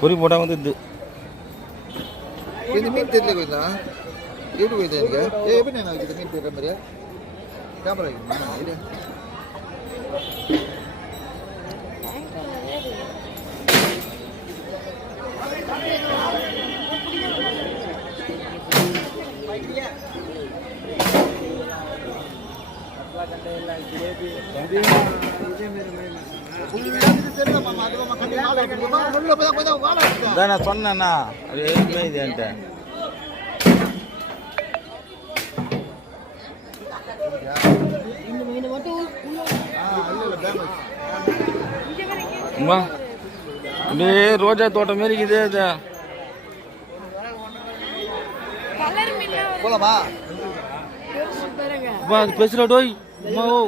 பொறி போட்டால் வந்து இது. இந்த மீன் தெரியல கோயிலா எப்படி கோயில் எனக்கு ஏ எப்படி நான் இந்த மீன் தெரியற மாதிரி கேமரா வைக்கணுமா இது இதான் நான் சொன்னேண்ணா அது எதுவுமே இது என்கிட்ட. அம்மா அப்படியே ரோஜா தோட்டம் மாரி இருக்குது அது போலாமா? அது பேசுகிறா டோய். அம்மா ஓ.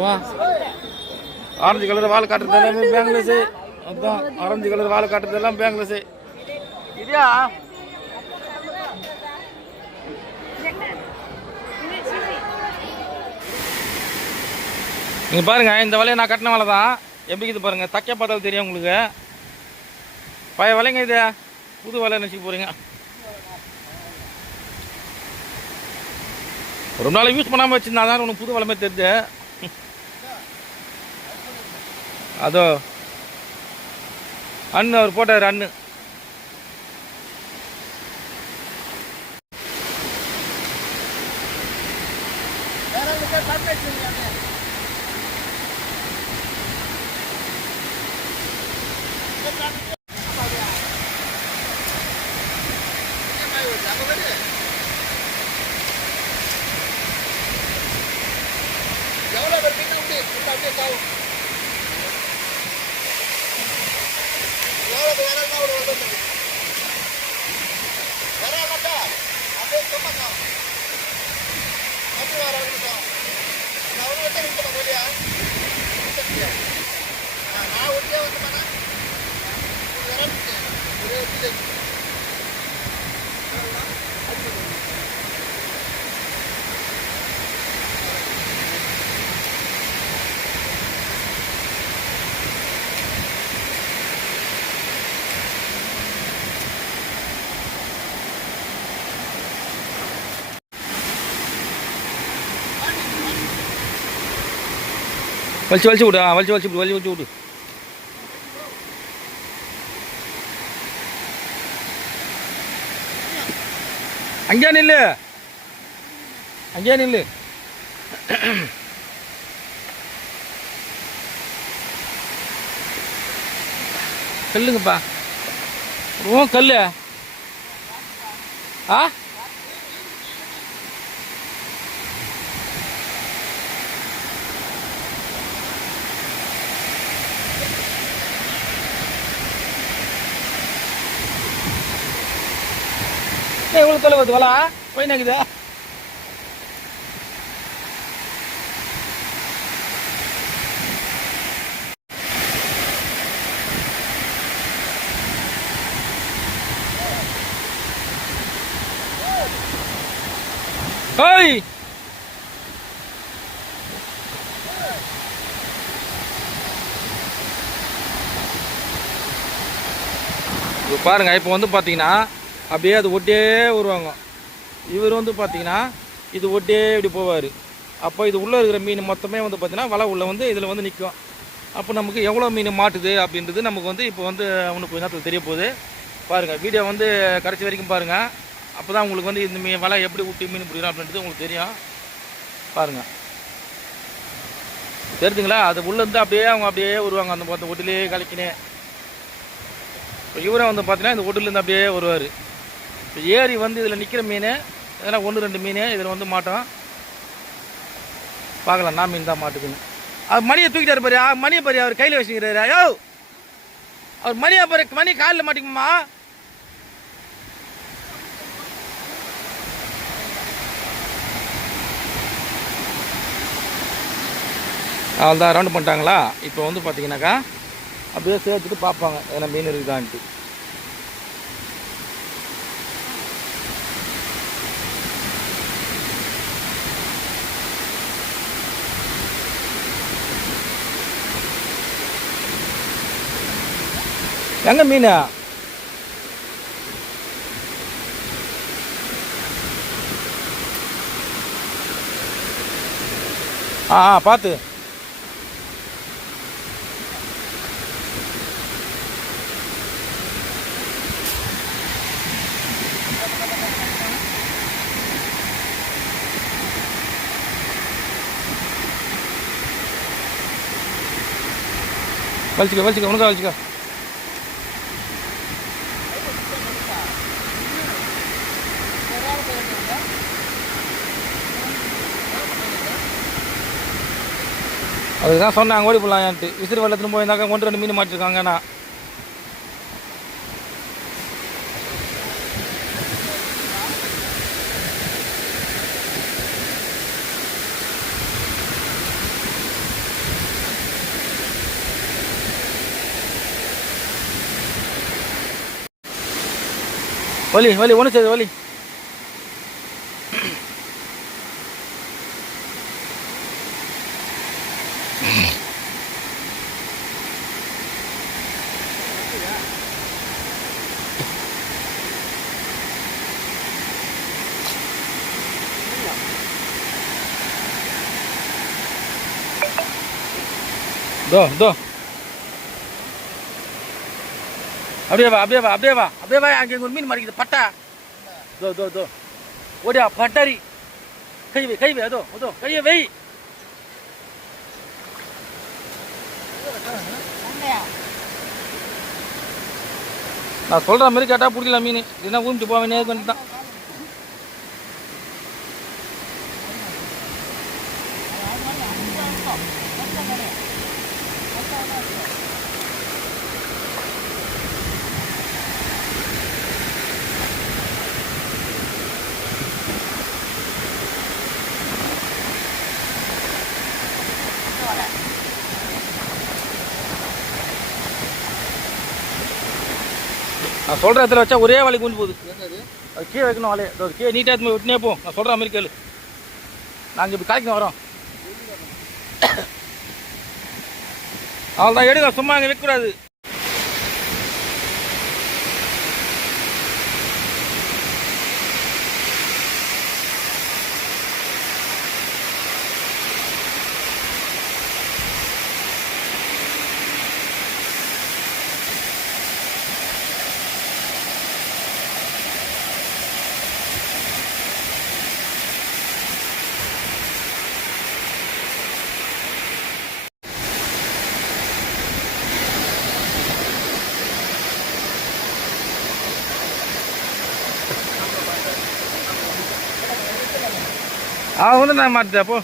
வா. ஆரஞ்சு கலர் வால் காட்டுறது எல்லாமே பேங்க்லஸ். அதான் ஆரஞ்சு கலர் வால் காட்டுறது எல்லாம் பேங்க்லஸு. இதா நீங்கள் பாருங்கள் இந்த வலையை நான் கட்டின வலை தான். எப்படிக்குது பாருங்கள் பாருங்க தக்க பார்த்தாலும் தெரியும் உங்களுக்கு. பழைய வலைங்க இது. புது வலைன்னு வச்சுக்க போகிறீங்க ரொம்ப நாள் யூஸ் பண்ணாமல் வச்சுருந்தா தான் உனக்கு புது வளமே தெரியுது அதோ. அண்ணு அவர் போட்டார் அண்ணு எவ்வளோ பேர் மீன் உண்டு சும்மா அப்படியே சாவும் எவ்வளோ பேர் வரலாம் ஒரு வந்து வராங்கட்டா அப்படியே சும்மா சாவும் அப்படி வர சாவும் நான் அவரு கிட்ட நிற்கணும் வெளியா நான் ஒட்டியே வந்து வலிச்சு வலிச்சு விடு. ஆ வலிச்சு வலிச்சு விடு வலி வலிச்சு விடு. அங்கே நில்லு. அங்கே நில்லு. கல்லுங்கப்பா. ஓ கல்லு. ஆ? ஏய் இவ்வளோ தொலை வருது வலா போய் நாக்குதா இப்போ பாருங்க இப்போ வந்து பார்த்தீங்கன்னா அப்படியே அது ஒட்டியே வருவாங்க. இவர் வந்து பார்த்தீங்கன்னா இது ஒட்டியே இப்படி போவார். அப்போ இது உள்ளே இருக்கிற மீன் மொத்தமே வந்து பார்த்தீங்கன்னா வலை உள்ளே வந்து இதில் வந்து நிற்கும் அப்போ நமக்கு எவ்வளோ மீன் மாட்டுது அப்படின்றது நமக்கு வந்து இப்போ வந்து அவனுக்கு கொஞ்ச நேரத்தில் தெரிய போகுது. பாருங்கள் வீடியோ வந்து கடைசி வரைக்கும் பாருங்கள் அப்போ தான் உங்களுக்கு வந்து இந்த மீன் வலை எப்படி ஊட்டி மீன் பிடிக்கிறோம் அப்படின்றது உங்களுக்கு தெரியும். பாருங்கள் தெரிஞ்சுங்களா? அது உள்ளேருந்து அப்படியே அவங்க அப்படியே வருவாங்க. அந்த பார்த்து ஒட்டிலே கலக்கினே. இப்போ இவரை வந்து பார்த்தீங்கன்னா இந்த ஒட்டிலேருந்து அப்படியே வருவார். ஏரி வந்து இதில் நிற்கிற மீன் இதெல்லாம் ஒன்று ரெண்டு மீன் இதில் வந்து மாட்டோம். பார்க்கலாம் நான் மீன் தான் மாட்டுக்குன்னு. அவர் மணியை தூக்கிட்டாரு பாரு ஆ, மணியை பாரு அவர் கையில் வச்சுக்கிறாரு. ஐயோ! அவர் மணியை பாரு மணி காலில் மாட்டிக்குமா அவள் தான் ரவுண்ட் பண்ணிட்டாங்களா? இப்போ வந்து பார்த்தீங்கன்னாக்கா அப்படியே சேர்த்துட்டு பார்ப்பாங்க எதனா மீன் இருக்குதான்ட்டு. எங்க மீன்? ஆ ஆ பார்த்து வலிச்சுக்க வலிச்சுக்க உனக்கா வலிச்சுக்க. அதுக்கு தான் சொன்னேன் அங்கே ஓடி போடலான்ட்டு விசிறு வெள்ளத்துன்னு போயிருந்தாக்கா ஒன்று ரெண்டு மீன் மாட்டிருக்காங்கண்ணா வலி வலி ஒன்று சரி வலி. தோ தோ அப்படியே வா அப்படியே வா அப்படியே வா அப்படியே வா. அங்கே ஒரு மீன் மாறிக்குது பட்டா. தோ தோ தோ ஓடியா பட்டாரி. கை வை கை வை அதோ அதோ. கையை வை. நான் சொல்ற மாதிரி கேட்டா பிடிக்கல மீன். இல்லைன்னா ஊமிட்டு போவேன் நேருக்கு வந்துட்டான். நான் சொல்கிற இடத்துல வச்சா ஒரே வலி குஞ்சு போகுது. அது கீழே வைக்கணும் வலையை அது கீழே நீட்டாக எடுத்து விட்டுனே போ. நான் சொல்கிற மாதிரி கேளு. நாங்கள் இப்படி கலைக்கணும் வரோம். அவள் தான் எடுக்க சும்மா அங்கே வைக்கக்கூடாது. ஆ வந்து நான் மாட்டேன் அப்போ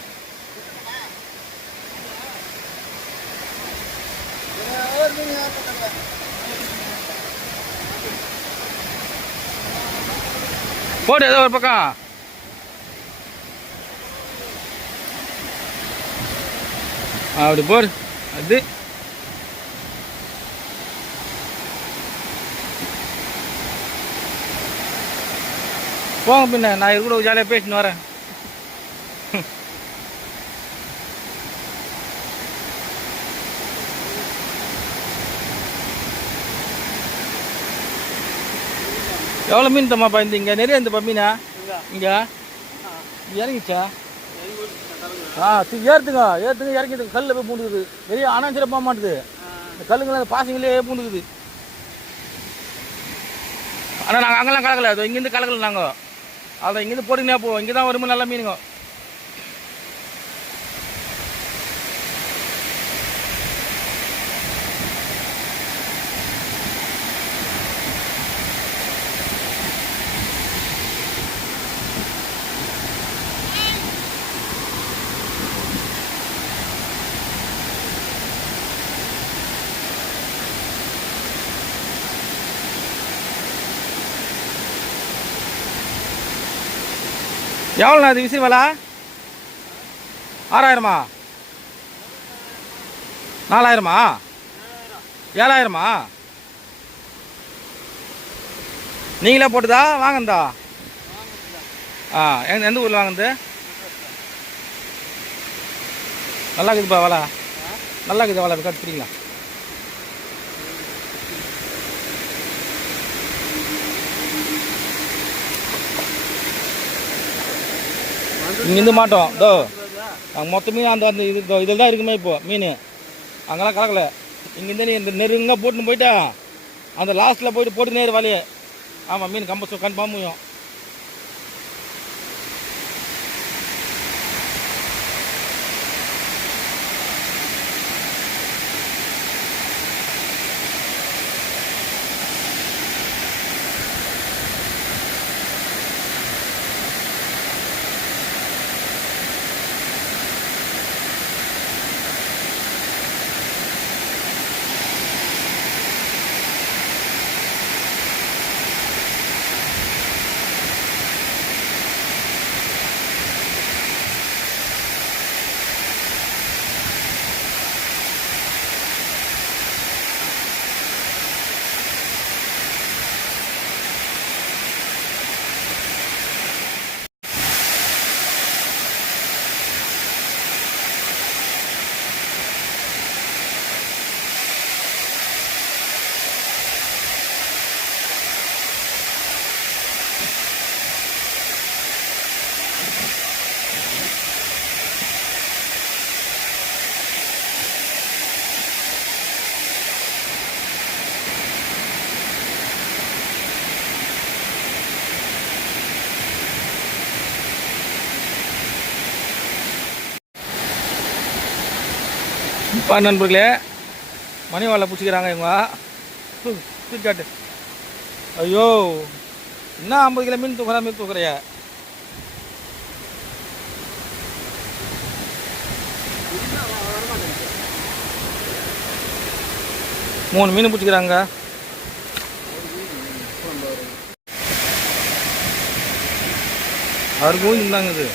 போடு ஏதோ ஒரு பக்கம். அப்படி போடு அது. போங்க பின்ன நான் இது கூட ஜாலியாக பேசினு வரேன். எவ்வளோ மீன் இந்த இங்கே நிறைய இந்த மீனா? இங்கே. இறங்கிச்சா? ஆ ஏற்றுங்க ஏற்றுங்க இறங்கிது கல்லில் போய் பூண்டுக்குது வெளியே அனாச்சிர போக மாட்டுது. இந்த கல்லுங்கள பாசிங்களே பூண்டுக்குது ஆனால் நாங்கள் அங்கெல்லாம் கலக்கல. அதோ இங்கேருந்து கலக்கல நாங்கள் அதை இங்கேருந்து போட்டுக்கினே போவோம். இங்கே தான் வரும்போது நல்ல மீனுங்க. எவ்வளோண்ணா அது விசிறி விலை? ஆறாயிரமா? நாலாயிரமா? ஏழாயிரமா? நீங்களே போட்டுதா? வாங்கந்தா ஆ எந்த எந்த ஊரில் வாங்குது நல்லா இருக்குதுப்பா வலை. நல்லா இருக்குது வலை கட்டுறீங்களா இங்கேருந்து மாட்டோம். இதோ நாங்கள் மொத்த மீன் அந்த அந்த இது இதில் தான் இருக்குமே இப்போ மீன். அங்கெல்லாம் கலக்கல. இங்கேருந்து நீ இந்த நெருங்க போட்டுன்னு போயிட்டா அந்த லாஸ்ட்டில் போயிட்டு போட்டு நேர் வலையே ஆமாம் மீன் கம்ப கன்ஃபார்ம் முடியும் இப்போ நண்பர்களே. மணி வாழை பிடிச்சிக்கிறாங்க இவங்க. தூக்கு, ஐயோ என்ன ஐம்பது கிலோ மீன் தூக்குறா மீன் தூக்குறியா? மூணு மீன் பிடிச்சிக்கிறாங்க. அவருக்கு ஊழி தாங்க இது.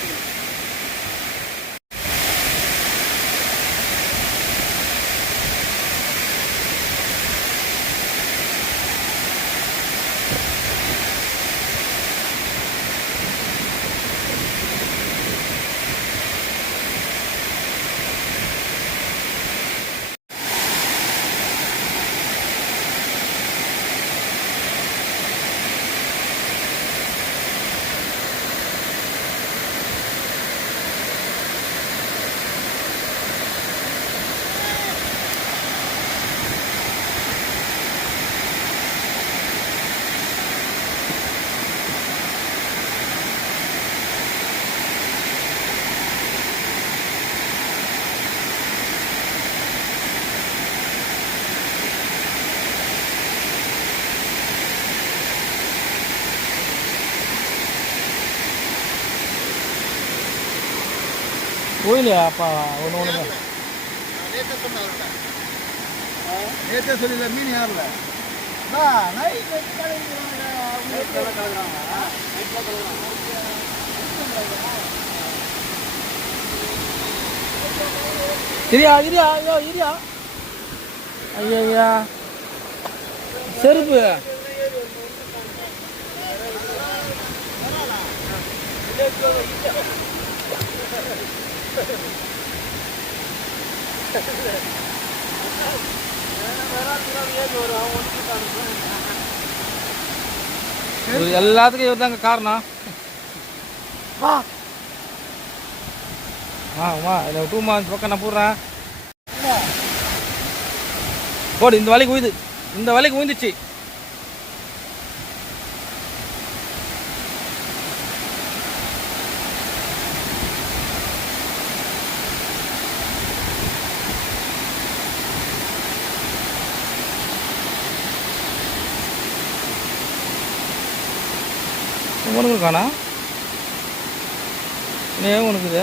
கோயிலையா அப்பா? ஒன்று ஒன்று நேற்று சொல்லல மீன் யாரில் இரியா இரியா ஐயோ இரியா. ஐயா ஐயா செருப்பு எல்லாத்துக்கும் இவர் தாங்க காரணம். வா. வா வா. இதை டூ மந்த்ஸ் பக்கம் நான் போடுறேன். போடு இந்த வலைக்கு உயிது. இந்த வலைக்கு உயிந்துச்சு. உனக்கு இருக்கானா ஏன் உனக்குது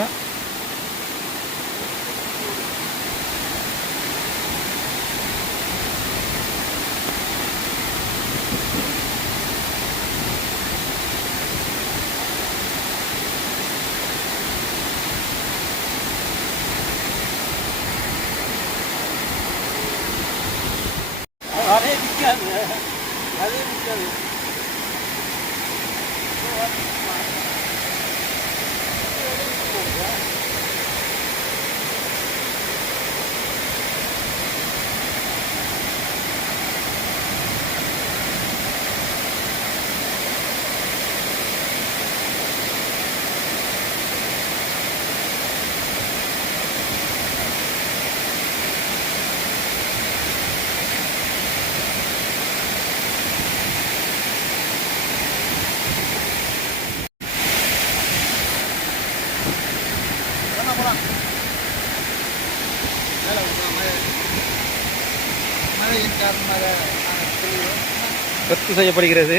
இது அதே நிற்காது அதே நிற்காது ஆ போகிறான் மேலே மழை மழையின் காரணமாக ரத்து செய்யப்படுகிறது.